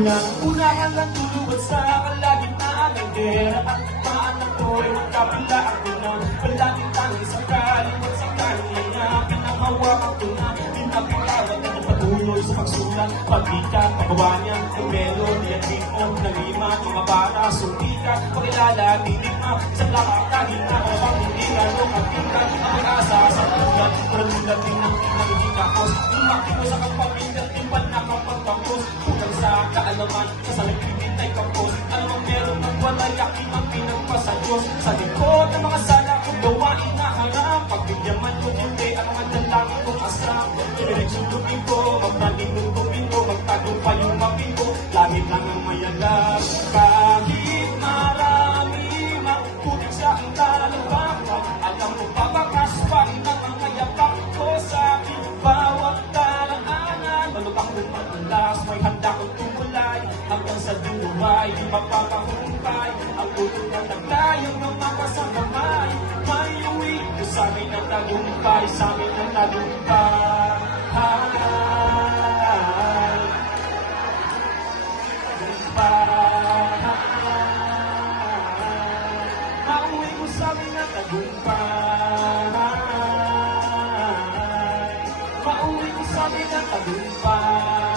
Unang-unaan lang tuluwad sa kalagitnaan ng gera at maanak ko'y magkapila ako na palaging tanging sa kalimot sa kanina. Pinanghawakan ko na pinapitawag na patuloy sa pagsulat. Pagbikat, pagawa niya ng melody at ritmo ng lima. Mga bata, sumika, pakilala, titigma sa lakakahina o pang hindi gano'ng kapikat. Ang mag-asa sa pulat, parang din ng hindi kapos. Lumaki ko sa kapamilya, timpal na kapagpapos. Kulang sa kaalaman, sa salagpipit ay kapos. Alam meron ng walay, aking ang pinagpasa Diyos. Sa likod ng mga sana kong gawain na harap. Pagbigyaman ko hindi, ang mga dalangin kong asam. Direksyon lupin ko, magpraning lutupin ko, magtagumpay yung mapin ko. Langit lang ang mayalab. Kahit marami magputik sa aking talabakang, alam mo papakas pa rin ang mga yapak ko sa aking bawat daraanan. Malubak kong madalas, may handa kong tumulay. Hanggang sa dunuhay, di mapapahumpay. Ang tutong ng naglayang ng mga sa kamay. May uwi ko sa amin ang tagumpay, sa amin ang tagumpay. Mauwi ko sa amin ang tagumpay. Mauwi ko sa amin ang tagumpay.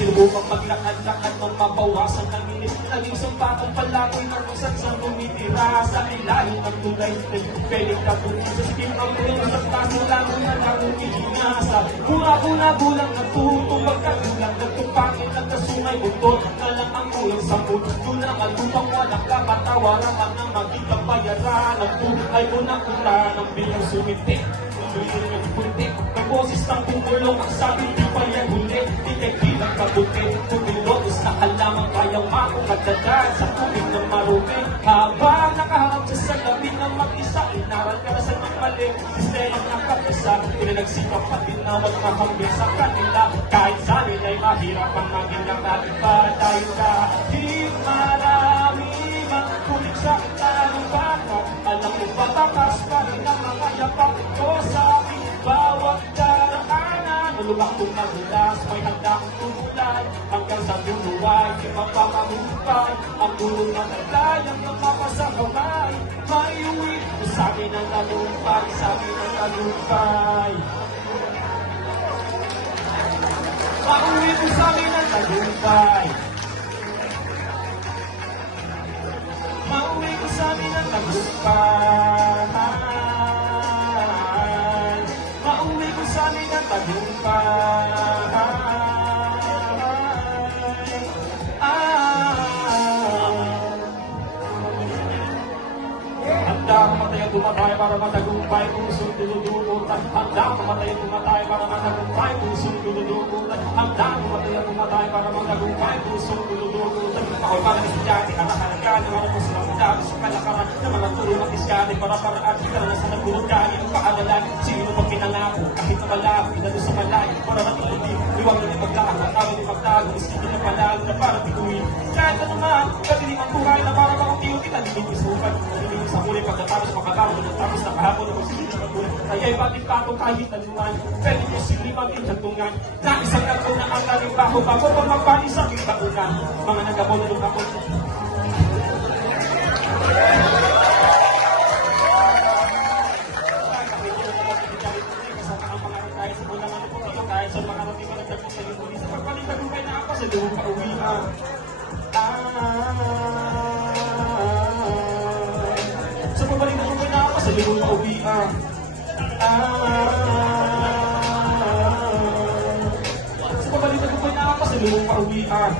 Sinubukang maglakad-lakad ng mabawasan ng init. Naging sumpatong palakoy ng kusat sa tumitira sa ilalim ng tulay. Nagpipiling kabuti sa skin ang tulong sa taso lalo na lang umihinasa. Mula-mula-bulang natutong magkagulang. Nagtupangin ng kasungay butot na lang ang kulang sa puto. Tulang ang lupang walang kapatawaran ang nang maging kapayaran. Ang buhay mo na kula ng bilang sumiti. Tuloy ng punti. May boses ng pumulong ang sabi di pa yan huli. Di kay bilang kabuti. Pumilotos na alamang kayang akong magdadaan sa tubig ng marumi. Habang nakaharap sa salamin ng mag-isa, inaral ka na sa ng mali. Sistemang nakapisa, pinagsikap at tinawag na hambing sa kanila. Kahit sa nila'y mahirap ang maging nakalipa. Dahil kahit marami magkulit sa itanong baka, alam mo patakas pa rin ang mga yapak ko sa aking bawat daraanan. Malubak kong magulas, may handa kong tumulay. Hanggang sa dunuway, di mapakahumpay. Ang tulong ng naglayang ng mapasakamay. May uwi ko sa akin ang tagumpay, sa akin ang tagumpay. Mauwi ko sa akin ang tagumpay. Mauwi ko sa amin ang tagumpay. Mauwi ko sa amin ang tagumpay. Handa mamatay at tumatay para matagumpay, pusong duludulutan. Handa mamatay at tumatay para matagumpay, pusong duludulutan. Handa mamatay at tumatay para matagumpay, pusong duludulutan. Ako'y parang estudyante, halakan ng harap mo sa mga dami sa kalakaran na mga turo ng iskate para paraan kita na sa nagulog kaya ang paaralan. Sino pang pinangako kahit na malabo, inalo sa malayo para matulog. Iwag na yung maglakas, at tawag yung magtago, isipin na palalo na para tiguin. Kahit na naman, katiling ang buhay na para bang tiyo kita, dinig isupan. Dinig sa huli pagkatapos makatapos, pagkatapos na kahapon na magsigil na magulang. Kaya'y bakit pato kahit na naman, pwede yung siglipan intantungan. Na isang katong na ang taling baho, bago pag magpani sa aking takunan. Mga nagabon na lumapot. Kahit sa mga natin managdagong sa iyong sa pagpalitagumpay na ako sa iyong pauwian. Sa pagpalitagumpay na ako sa iyong pauwian. Sa pagpalitagumpay na ako sa iyong pauwian.